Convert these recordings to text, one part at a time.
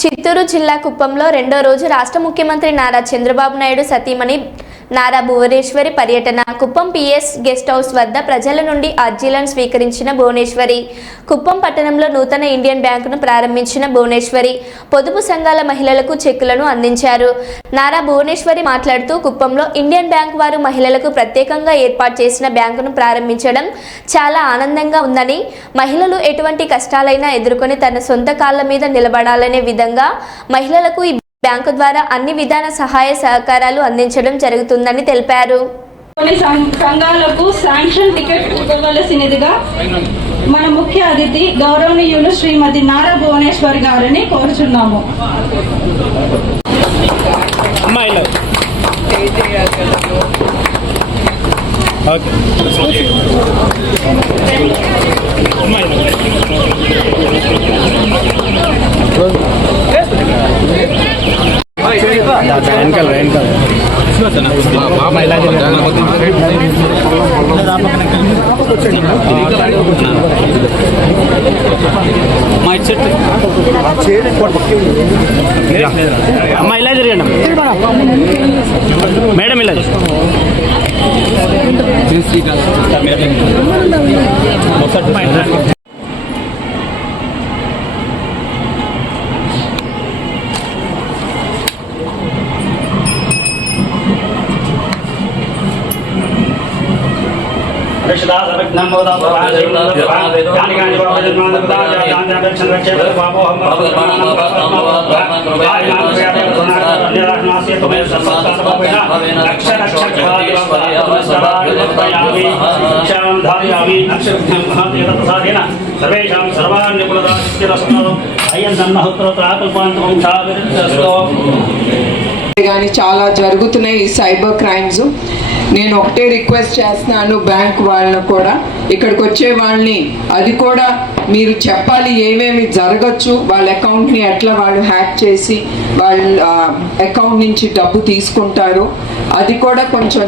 చిత్తూరు జిల్లా కుప్పంలో రెండో రోజు రాష్ట్ర ముఖ్యమంత్రి నారా చంద్రబాబు నాయుడు సతీమణి నారా భువనేశ్వరి పర్యటన. కుప్పం పిఎస్ గెస్ట్ హౌస్ వద్ద ప్రజల నుండి అర్జీలను స్వీకరించిన భువనేశ్వరి. కుప్పం పట్టణంలో నూతన ఇండియన్ బ్యాంకును ప్రారంభించిన భువనేశ్వరి పొదుపు సంఘాల మహిళలకు చెక్కులను అందించారు. నారా భువనేశ్వరి మాట్లాడుతూ, కుప్పంలో ఇండియన్ బ్యాంక్ వారు మహిళలకు ప్రత్యేకంగా ఏర్పాటు చేసిన బ్యాంకును ప్రారంభించడం చాలా ఆనందంగా ఉందని, మహిళలు ఎటువంటి కష్టాలైనా ఎదుర్కొని తన సొంత కాళ్ల మీద నిలబడాలనే విధంగా మహిళలకు ఈ బ్యాంకు ద్వారా అన్ని విధాన సహాయ సహకారాలు అందించడం జరుగుతుందని తెలిపారు. సంఘాలకు శాంక్షన్ టికెట్ ఇవ్వవలసినదిగా మన ముఖ్య అతిథి గౌరవనీయులు శ్రీమతి నారా భువనేశ్వరి గారిని కోరుచున్నాము. అమ్మా ఇలా జరిగండి మేడం, ఇలా కానీ చాలా జరుగుతున్నాయి ఈ సైబర్ క్రైమ్స్. నేను ఒకటే రిక్వెస్ట్ చేస్తున్నాను బ్యాంక్ వాళ్ళని కూడా, ఇక్కడికి వచ్చే వాళ్ళని అది కూడా మీరు చెప్పాలి ఏమేమి జరగచ్చు, వాళ్ళ అకౌంట్ని ఎట్లా వాళ్ళు హ్యాక్ చేసి వాళ్ళ అకౌంట్ నుంచి డబ్బు తీసుకుంటారు, అది కూడా కొంచెం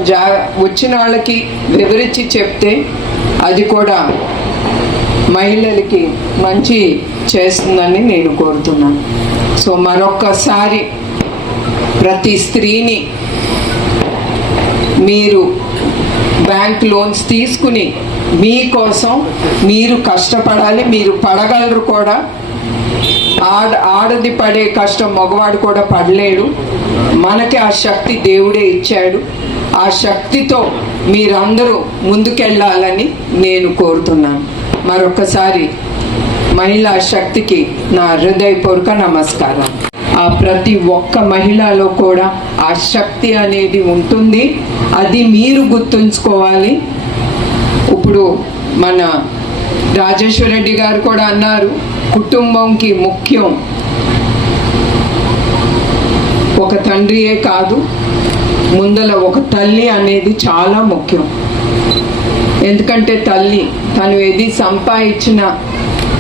వచ్చిన వాళ్ళకి వివరించి చెప్తే అది కూడా మహిళలకి మంచి చేస్తుందని నేను కోరుతున్నాను. సో మరొక్కసారి ప్రతి స్త్రీని మీరు బ్యాంక్ లోన్స్ తీసుకుని మీకోసం మీరు కష్టపడాలి, మీరు పడగలరు కూడా. ఆడది పడే కష్టం మగవాడు కూడా పడలేడు. మనకి ఆ శక్తి దేవుడే ఇచ్చాడు. ఆ శక్తితో మీరందరూ ముందుకెళ్ళాలని నేను కోరుతున్నాను. మరొకసారి మహిళా శక్తికి నా హృదయపూర్వక నమస్కారం. ఆ ప్రతి ఒక్క మహిళలో కూడా ఆ శక్తి అనేది ఉంటుంది, అది మీరు గుర్తుంచుకోవాలి. ఇప్పుడు మన రాజేశ్వర రెడ్డి గారు కూడా అన్నారు, కుటుంబంకి ముఖ్యం ఒక తండ్రియే కాదు, ముందల ఒక తల్లి అనేది చాలా ముఖ్యం. ఎందుకంటే తల్లి తను ఏది సంపాదించిన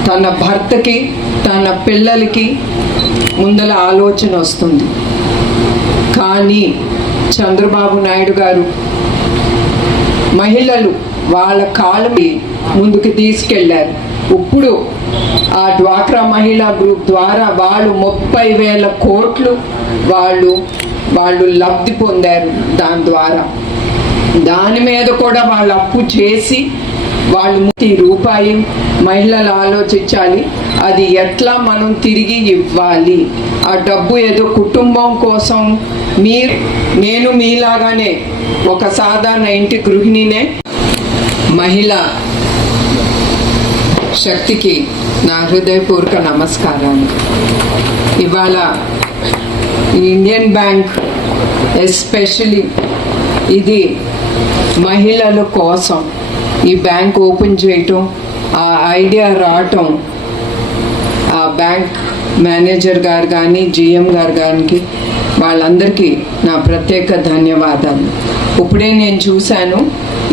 తన భర్తకి తన పిల్లలకి ముందల ఆలోచన వస్తుంది. కానీ చంద్రబాబు నాయుడు గారు మహిళలు వాళ్ళ కాళ్ళని ముందుకు తీసుకెళ్లారు. ఇప్పుడు ఆ డ్వాక్రా మహిళా గ్రూప్ ద్వారా వాళ్ళు 30,000 కోట్లు వాళ్ళు లబ్ధి పొందారు. దాని ద్వారా దాని మీద కూడా వాళ్ళు అప్పు చేసి వాళ్ళు రూపాయి మహిళలు ఆలోచించాలి, అది ఎట్లా మనం తిరిగి ఇవ్వాలి. ఆ డబ్బు ఏదో కుటుంబం కోసం నేను మీలాగానే ఒక సాధారణ ఇంటి గృహిణినే. మహిళా శక్తికి నా హృదయపూర్వక నమస్కారాలు. ఇవాళ ఇండియన్ బ్యాంక్ ఎస్పెషలీ ఇది మహిళల కోసం ఈ బ్యాంక్ ఓపెన్ చేయటం, ఆ ఐడియా రావటం, ఆ బ్యాంక్ మేనేజర్ గారు కానీ జిఎం గారు కానీ వాళ్ళందరికీ నా ప్రత్యేక ధన్యవాదాలు. ఇప్పుడే నేను చూశాను,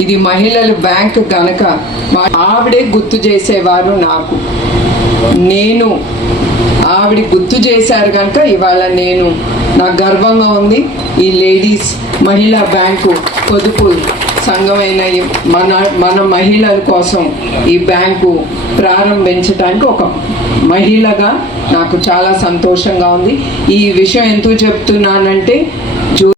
ఇది మహిళల బ్యాంక్ కనుక ఆవిడే గుర్తు చేసేవారు నాకు. ఆవిడ గుర్తు చేశారు కనుక ఇవాళ నాకు గర్వంగా ఉంది. ఈ లేడీస్ మహిళా బ్యాంకు పొదుపు సంఘమైన మన మహిళల కోసం ఈ బ్యాంకు ప్రారంభించడానికి ఒక మహిళగా నాకు చాలా సంతోషంగా ఉంది. ఈ విషయం ఎందుకు చెప్తున్నానంటే